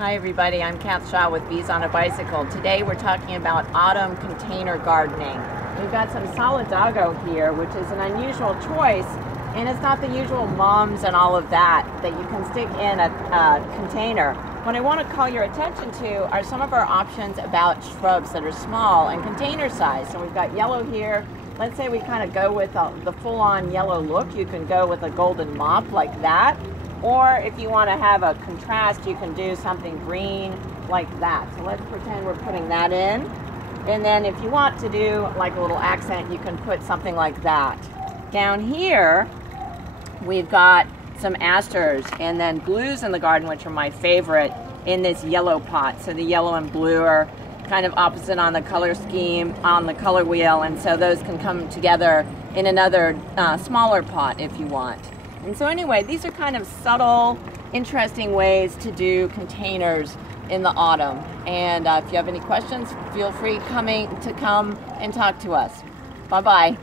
Hi everybody, I'm Kath Shaw with Bees on a Bicycle. Today we're talking about autumn container gardening. We've got some Solidago here, which is an unusual choice, and it's not the usual mums and all of that you can stick in a container. What I want to call your attention to are some of our options about shrubs that are small and container size. So we've got yellow here. Let's say we kind of go with the full-on yellow look. You can go with a golden mop like that. Or if you want to have a contrast, you can do something green like that. So let's pretend we're putting that in. And then if you want to do like a little accent, you can put something like that. Down here, we've got some asters and then blues in the garden, which are my favorite, in this yellow pot. So the yellow and blue are kind of opposite on the color scheme, on the color wheel, and so those can come together in another smaller pot if you want. And so anyway, these are kind of subtle, interesting ways to do containers in the autumn. And if you have any questions, feel free to come and talk to us. Bye-bye.